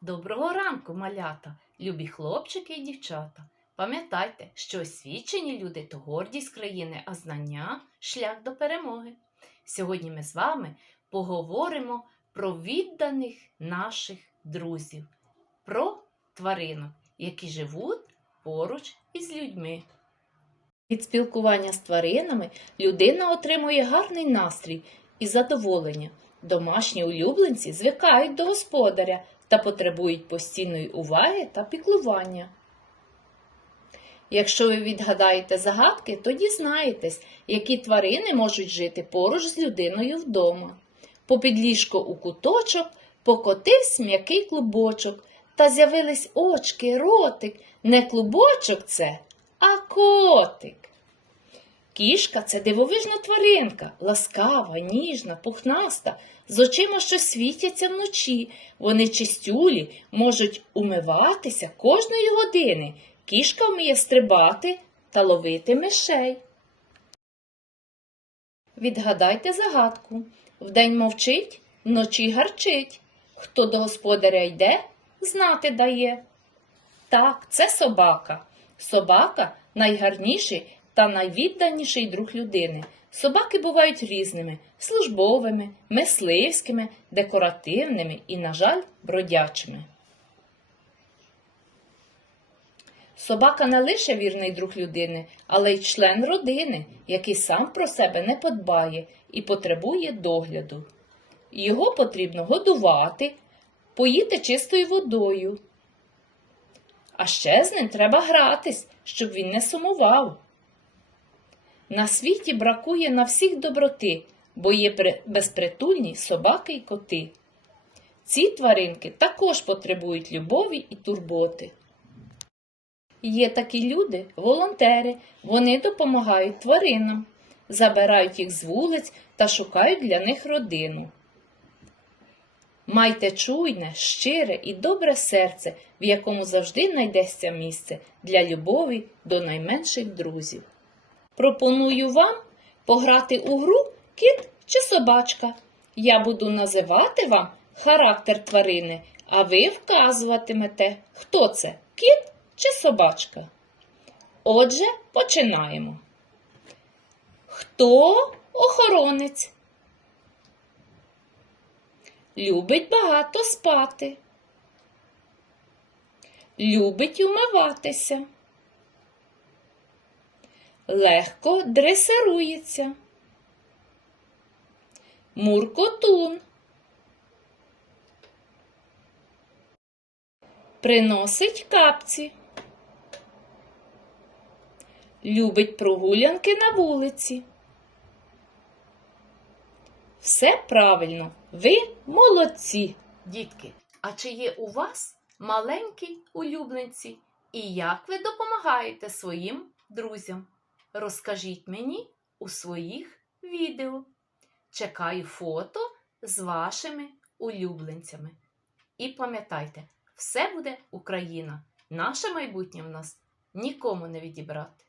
Доброго ранку, малята, любі хлопчики і дівчата. Пам'ятайте, що освічені люди то гордість країни, а знання шлях до перемоги. Сьогодні ми з вами поговоримо про відданих наших друзів, про тваринок, які живуть поруч із людьми. Від спілкування з тваринами людина отримує гарний настрій і задоволення. Домашні улюбленці звикають до господаря та потребують постійної уваги та піклування. Якщо ви відгадаєте загадки, то дізнаєтесь, які тварини можуть жити поруч з людиною вдома. Попід ліжко у куточок покотився м'який клубочок, та з'явились очки, ротик. Не клубочок це, а котик. Кішка це дивовижна тваринка, ласкава, ніжна, пухнаста, з очима, що світяться вночі. Вони чистюлі, можуть умиватися кожної години. Кішка вміє стрибати та ловити мишей. Відгадайте загадку. Вдень мовчить, вночі гарчить. Хто до господаря йде, знати дає. Так, це собака. Собака найгарніший та найвідданіший друг людини. Собаки бувають різними службовими, мисливськими, декоративними і, на жаль, бродячими. Собака не лише вірний друг людини, але й член родини, який сам про себе не подбає і потребує догляду. Його потрібно годувати, поїти чистою водою. А ще з ним треба гратись, щоб він не сумував. На світі бракує на всіх доброти, бо є безпритульні собаки й коти. Ці тваринки також потребують любові і турботи. Є такі люди, волонтери, вони допомагають тваринам, забирають їх з вулиць та шукають для них родину. Майте чуйне, щире і добре серце, в якому завжди знайдеться місце для любові до найменших друзів. Пропоную вам пограти у гру кіт чи собачка. Я буду називати вам характер тварини, а ви вказуватимете, хто це кіт чи собачка. Отже, починаємо. Хто охоронець? Любить багато спати. Любить умиватися. Легко дресирується. Муркотун. Приносить капці. Любить прогулянки на вулиці. Все правильно, ви молодці. Дітки, а чи є у вас маленькі улюбленці? І як ви допомагаєте своїм друзям? Розкажіть мені у своїх відео. Чекаю фото з вашими улюбленцями. І пам'ятайте, все буде Україна. Наше майбутнє в нас нікому не відібрати.